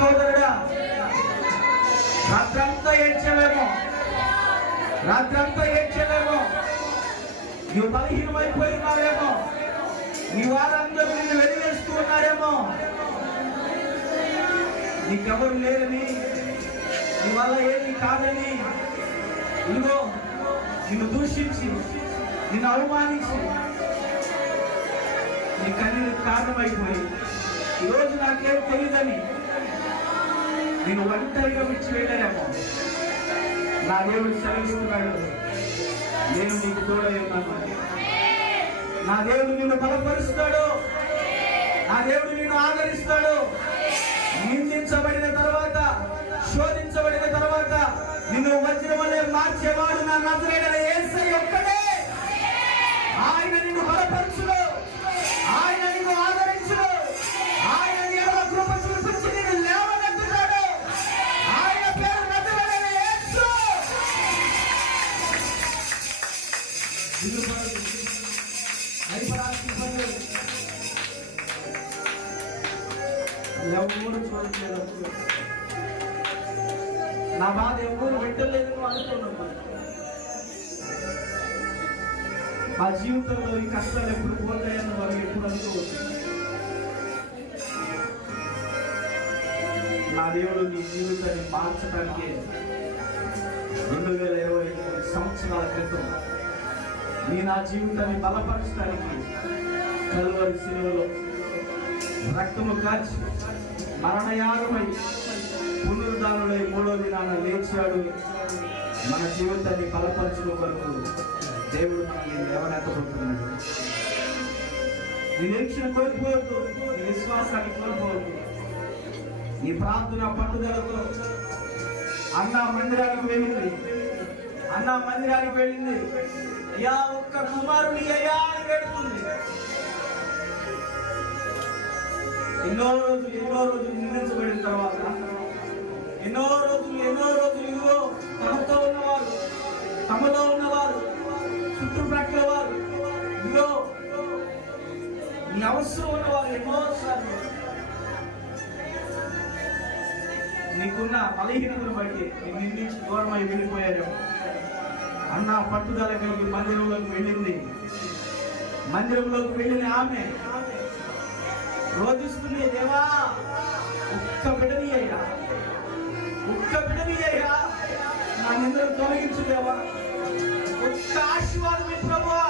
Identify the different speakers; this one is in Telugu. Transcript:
Speaker 1: సహోదరుడా రాత్రంతా ఏడ్చలేము. రాత్రంతా ఏడ్చలేము. నువ్వు బలహీనమైపోయి బలహీనమైపోయినావేమో. నీ వారందరూ నిన్ను వెలివేస్తూ ఉన్నారేమో నీకెవరు లేరని నీ వల్ల ఏమి కాదని. ఇదిగో నిన్ను దూషించి నిన్ను అవమానించి నీ కన్నీరు కారణమైపోయి. ఈరోజు నాకేం తెలియదని నేను ఒంటరిగా విడిచి వెళ్ళానేమో నా దేవుడు సెలవిస్తున్నాడు. నేను నీకు తోడై ఉన్నాను నా దేవుడు నిన్ను బలపరుస్తాడు. నా దేవుడు నిన్ను ఆదరిస్తాడు. నిందించబడిన తర్వాత శోధించబడిన తర్వాత నిన్ను వజ్రం వలె మార్చేవాడు నా నజరేడల ఏసై ఒక్కడే. ఆయన నిన్ను బలపరచును. ఎవరు చూడట్లేదు నా బాధ ఎవరు వింటలేదు అనుకున్నాను మా జీవితంలో ఈ కష్టాలు ఎప్పుడు పోతాయని వారు ఎప్పుడు అనుకోవచ్చు నా దేవుడు నీ జీవితాన్ని మార్చడానికి రెండు వేల ఇరవై సంవత్సరాల క్రితం నీ నా జీవితాన్ని బలపరచడానికి కలువరి శిలువలో రక్తము కాచి మరణయాగమై పునరుద్ధానుడై మూడో దినాన లేచాడు. మన జీవితాన్ని బలపరచుకో కొరకు దేవుడు మనల్ని లేవనెత్తబోతున్నాడు. నీ నిరీక్షణ కోల్పోవద్దు. నీ విశ్వాసాన్ని కోల్పోవద్దు. నీ ప్రార్థన పట్టుదలతో అన్న మందిరానికి వెళ్ళింది. అన్న మందిరానికి వెళ్ళింది. అయ్యా ఒక్క కుమారుని అయ్యా అని పెడుతుంది ఎన్నో రోజులు ఎన్నో రోజులు నిందించబడిన తర్వాత ఎన్నో రోజులు ఎన్నో రోజులు ఇదిగో తమతో ఉన్నవారు తమలో ఉన్నవారు చుట్టుప్రక్కల వారు ఇదిగో నీ అవసరం ఉన్నవారు ఎన్నో సార్లు. నీకున్న బలహీనతను బట్టి నిందించి దూరమై వెళ్ళిపోయారేమో. అన్న పట్టుదల కలిగి మందిరంలోకి వెళ్ళింది. మందిరంలోకి వెళ్ళిన ఆమె రోధిస్తుంది దేవా ఒక్క బిడని అయ్యా ఒక్క బిడని అయ్యా నా నిందలు తొలగించు దేవా. ఒక్క ఆశీర్వాదం ప్రభా.